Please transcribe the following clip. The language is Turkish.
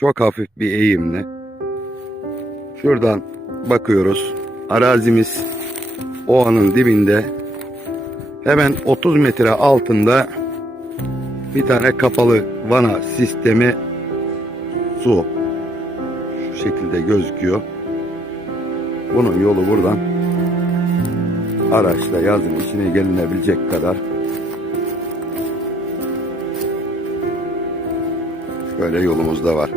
Çok hafif bir eğimli. Şuradan bakıyoruz. Arazimiz ovanın dibinde. Hemen 30 metre altında bir tane kapalı vana sistemi su. Şu şekilde gözüküyor. Bunun yolu buradan araçla yazın içine gelinebilecek kadar böyle yolumuzda var.